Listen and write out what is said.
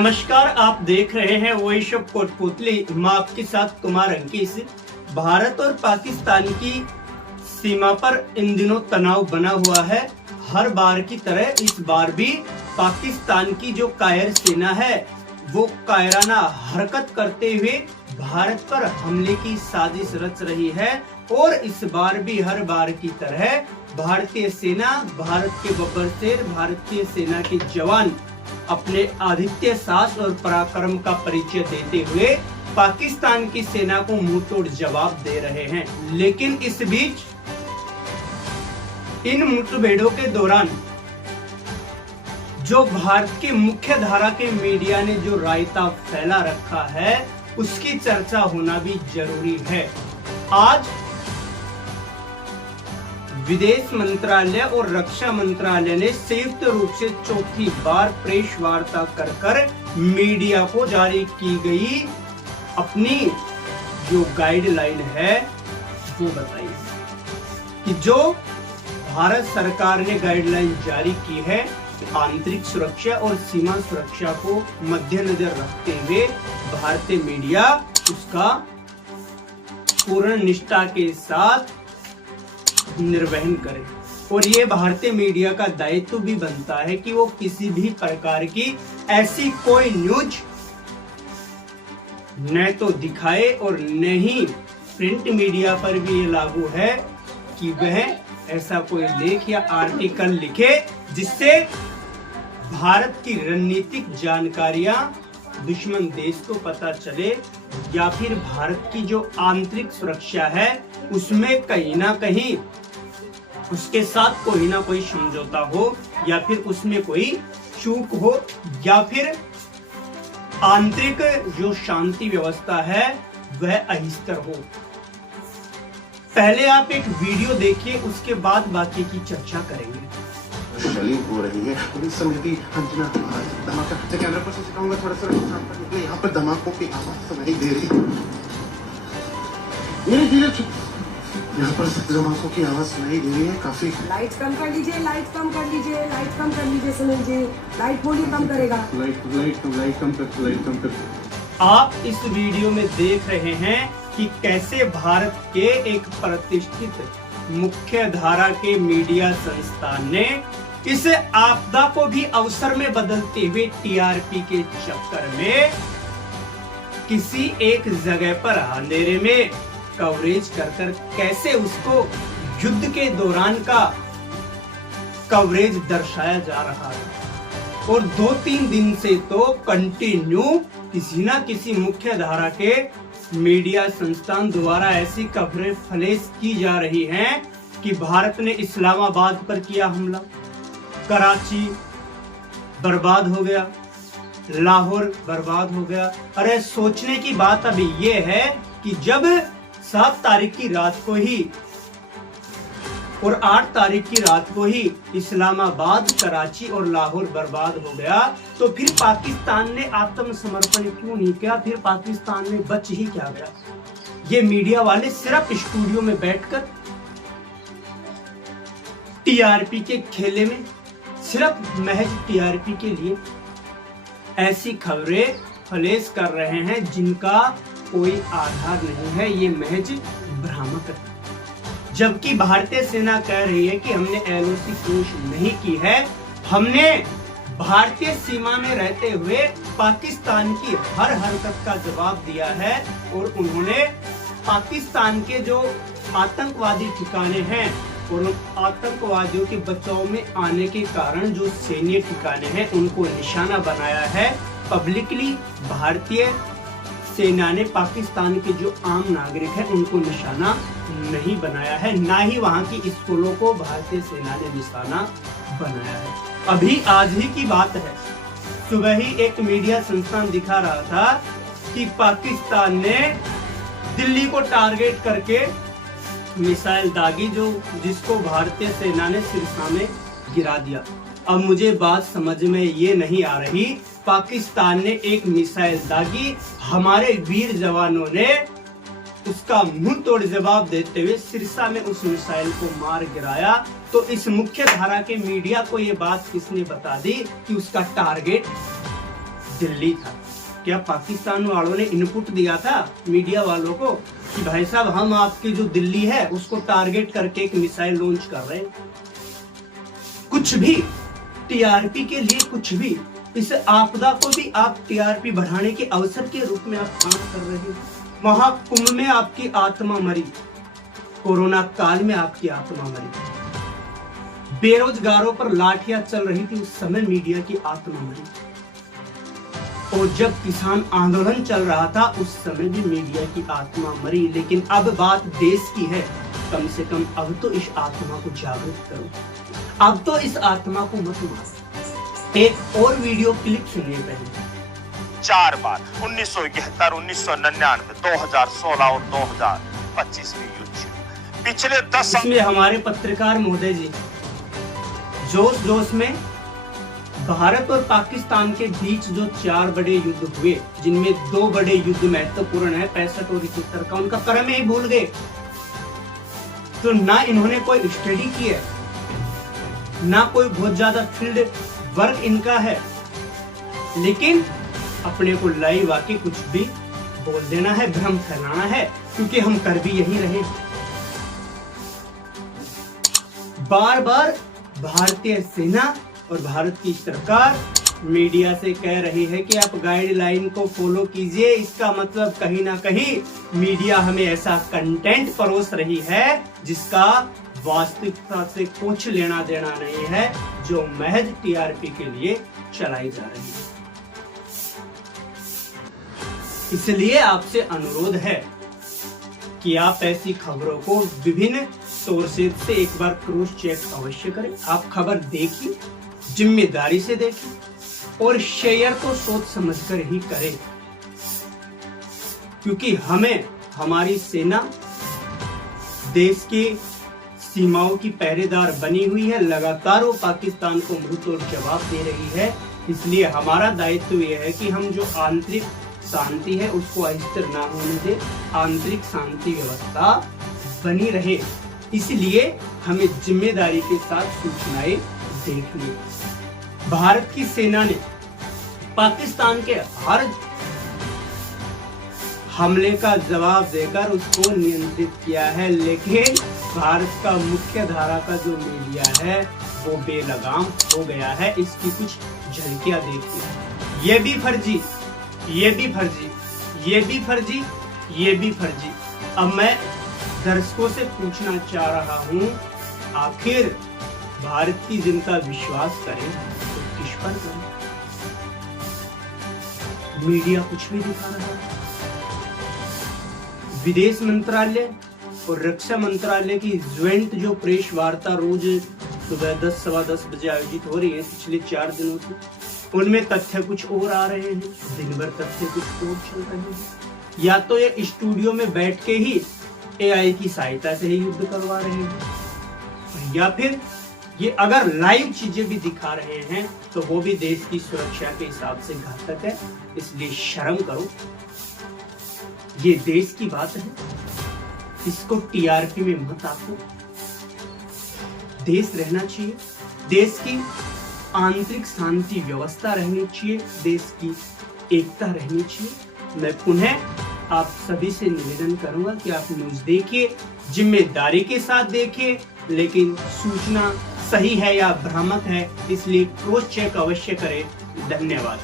नमस्कार, आप देख रहे हैं वॉइस ऑफ कोटपुतली। मैं आपके साथ कुमार अंकित। भारत और पाकिस्तान की सीमा पर इन दिनों तनाव बना हुआ है। हर बार की तरह इस बार भी पाकिस्तान की जो कायर सेना है वो कायराना हरकत करते हुए भारत पर हमले की साजिश रच रही है। और इस बार भी हर बार की तरह भारतीय सेना, भारत के बब्बर शेर, भारतीय सेना के जवान अपने आदित्य साहस और पराक्रम का परिचय देते हुए पाकिस्तान की सेना को मुंहतोड़ जवाब दे रहे हैं। लेकिन इस बीच इन मुठभेड़ों के दौरान जो भारत के मुख्य धारा के मीडिया ने जो रायता फैला रखा है उसकी चर्चा होना भी जरूरी है। आज विदेश मंत्रालय और रक्षा मंत्रालय ने संयुक्त रूप से चौथी बार प्रेस वार्ता कर मीडिया को जारी की गई अपनी जो गाइडलाइन है वो बताई कि जो भारत सरकार ने गाइडलाइन जारी की है आंतरिक सुरक्षा और सीमा सुरक्षा को मद्देनजर रखते हुए भारतीय मीडिया उसका पूर्ण निष्ठा के साथ निर्वहन करे। और ये भारतीय मीडिया का दायित्व भी बनता है कि वो किसी भी प्रकार की ऐसी कोई न्यूज न तो दिखाए और न ही प्रिंट मीडिया पर भी ये लागू है कि वह ऐसा कोई लेख या आर्टिकल लिखे जिससे भारत की रणनीतिक जानकारियां दुश्मन देश को पता चले या फिर भारत की जो आंतरिक सुरक्षा है उसमें कहीं ना कहीं उसके साथ कोई ना कोई समझौता हो या फिर उसमें कोई चूक हो या फिर आंतरिक जो शांति व्यवस्था है वह अहिस्तर हो। पहले आप एक वीडियो देखिए, उसके बाद बाकी की चर्चा करेंगे। हो रही है धमाका कैमरा पर से सिखाऊंगा थोड़ा सा यहाँ पर धमाकों की आवाज सुनाई दे रही है। यहाँ पर धमाकों की आवाज सुनाई दे रही है काफी। लाइट कम कर लीजिए, लाइट कम कर लीजिए, लाइट कम कर लीजिए सुनील जी। लाइट वॉल्यूम कम करेगा। लाइट कम कर। आप इस वीडियो में देख रहे हैं कि कैसे भारत के एक प्रतिष्ठित मुख्य धारा के मीडिया संस्थान ने इस आपदा को भी अवसर में बदलते हुए टीआरपी के चक्कर में किसी एक जगह पर अंधेरे में कवरेज कर कैसे उसको युद्ध के दौरान का कवरेज दर्शाया जा रहा है। और 2-3 दिन से तो कंटिन्यू किसी ना किसी मुख्य धारा के मीडिया संस्थान द्वारा ऐसी कवरेज फ्लैश की जा रही हैं कि भारत ने इस्लामाबाद पर किया हमला, कराची बर्बाद हो गया, लाहौर बर्बाद हो गया। अरे सोचने की बात अभी ये है कि जब 7 तारीख की रात को ही और 8 तारीख की रात को ही इस्लामाबाद, कराची और लाहौर बर्बाद हो गया तो फिर पाकिस्तान ने आत्मसमर्पण क्यों नहीं किया? फिर पाकिस्तान में बच ही क्या गया? ये मीडिया वाले सिर्फ स्टूडियो में बैठकर टीआरपी के खेले में सिर्फ महज टीआरपी के लिए ऐसी खबरें फ्लैश कर रहे हैं जिनका कोई आधार नहीं है। ये महज भ्रामक है। जबकि भारतीय सेना कह रही है कि हमने एलओसी घोषित नहीं की है, हमने भारतीय सीमा में रहते हुए पाकिस्तान की हर हरकत का जवाब दिया है। और उन्होंने पाकिस्तान के जो आतंकवादी ठिकाने हैं और उन आतंकवादियों के बचाव में आने के कारण जो सैन्य ठिकाने हैं उनको निशाना बनाया है। पब्लिकली भारतीय सेना ने पाकिस्तान के जो आम नागरिक हैं उनको निशाना नहीं बनाया है, ना ही वहां की स्कूलों को भारतीय सेना ने निशाना बनाया है। अभी आज ही की बात है, सुबह ही एक मीडिया संस्थान दिखा रहा था कि पाकिस्तान ने दिल्ली को टारगेट करके मिसाइल दागी जिसको भारतीय सेना ने सिरसा में गिरा दिया। अब मुझे बात समझ में ये नहीं आ रही, पाकिस्तान ने एक मिसाइल दागी, हमारे वीर जवानों ने उसका मुंह तोड़ जवाब देते हुए सिरसा में उस मिसाइल को मार गिराया। तो इस मुख्य धारा के मीडिया को ये बात किसने बता दी कि उसका टारगेट दिल्ली था। क्या पाकिस्तान वालों ने इनपुट दिया था मीडिया वालों को कि भाई साहब हम आपकी जो दिल्ली है उसको टारगेट करके एक मिसाइल लॉन्च कर रहे हैं? कुछ भी टीआरपी के लिए, कुछ भी। इस आपदा को भी आप टीआरपी बढ़ाने के अवसर के रूप में आप काम कर रहे हो। महाकुंभ में आपकी आत्मा मरी, कोरोना काल में आपकी आत्मा मरी, बेरोजगारों पर लाठियां चल रही थी उस समय मीडिया की आत्मा मरी, और जब किसान आंदोलन चल रहा था उस समय भी मीडिया की आत्मा मरी। लेकिन अब बात देश की है, कम से कम अब तो इस आत्मा को जागृत करो, अब तो इस आत्मा को मत मारो। एक और वीडियो क्लिप सुनिए पहले। 4 बार 1971, 1999, 2016 और 2025 में युद्ध छिड़ा। पिछले 10 साल इसमें हमारे पत्रकार महोदय जी जोश जोश में भारत और पाकिस्तान के बीच जो 4 बड़े युद्ध हुए, जिनमें 2 बड़े युद्ध महत्वपूर्ण है 65 और 71 का, उनका क्रम ही भूल गए। तो ना इन्होंने कोई स्टडी की है, ना कोई बहुत ज्यादा फील्ड वर्क इनका है, लेकिन अपने को लाइव आके कुछ भी बोल देना है, भ्रम फैलाना है, क्योंकि हम कर भी यही रहे। बार बार भारतीय सेना और भारत की सरकार मीडिया से कह रही है कि आप गाइडलाइन को फॉलो कीजिए। इसका मतलब कहीं ना कहीं मीडिया हमें ऐसा कंटेंट परोस रही है जिसका वास्तविकता से कुछ लेना देना नहीं है, जो महज टीआरपी के लिए चलाई जा रही है। इसलिए आपसे अनुरोध है कि आप ऐसी खबरों को विभिन्न सोर्सेज से एक बार क्रॉस चेक अवश्य करें। आप खबर देखिए, जिम्मेदारी से देखें और शेयर तो सोच समझकर ही करें, क्योंकि हमें हमारी सेना देश की सीमाओं की पहरेदार बनी हुई है। लगातार वो पाकिस्तान को मुंहतोड़ जवाब दे रही है। इसलिए हमारा दायित्व यह है कि हम जो आंतरिक शांति है उसको अस्थिर ना होने दे, आंतरिक शांति व्यवस्था बनी रहे। इसलिए हमें जिम्मेदारी के साथ सूचनाएं देखनी। भारत की सेना ने पाकिस्तान के हर हमले का जवाब देकर उसको नियंत्रित किया है, लेकिन भारत का मुख्य धारा का जो मीडिया है वो बेलगाम हो गया है। इसकी कुछ झलकियां देखिए। ये भी फर्जी, ये भी फर्जी, ये भी फर्जी, ये भी फर्जी। अब मैं दर्शकों से पूछना चाह रहा हूँ, आखिर भारत की जनता विश्वास करे तो किस पर करे? मीडिया कुछ भी दिखा रहा है। विदेश मंत्रालय और रक्षा मंत्रालय की ज्वाइंट जो प्रेस वार्ता रोज सुबह 10 सवा 10 बजे आयोजित हो रही है पिछले 4 दिनों से, उनमें तथ्य कुछ और आ रहे हैं, दिन भर तथ्य कुछ और चल रहे हैं। या तो ये स्टूडियो में बैठ के ही एआई की सहायता से ही युद्ध करवा रहे हैं, या फिर ये अगर लाइव चीजें भी दिखा रहे हैं तो वो भी देश की सुरक्षा के हिसाब से घातक है। इसलिए शर्म करो, ये देश की बात है, इसको टीआरपी में मत आको। देश रहना चाहिए, देश की आंतरिक शांति व्यवस्था रहनी चाहिए, देश की एकता रहनी चाहिए। मैं पुनः आप सभी से निवेदन करूंगा कि आप न्यूज देखिए, जिम्मेदारी के साथ देखिए, लेकिन सूचना सही है या भ्रामक है इसलिए क्रॉस चेक अवश्य करें। धन्यवाद।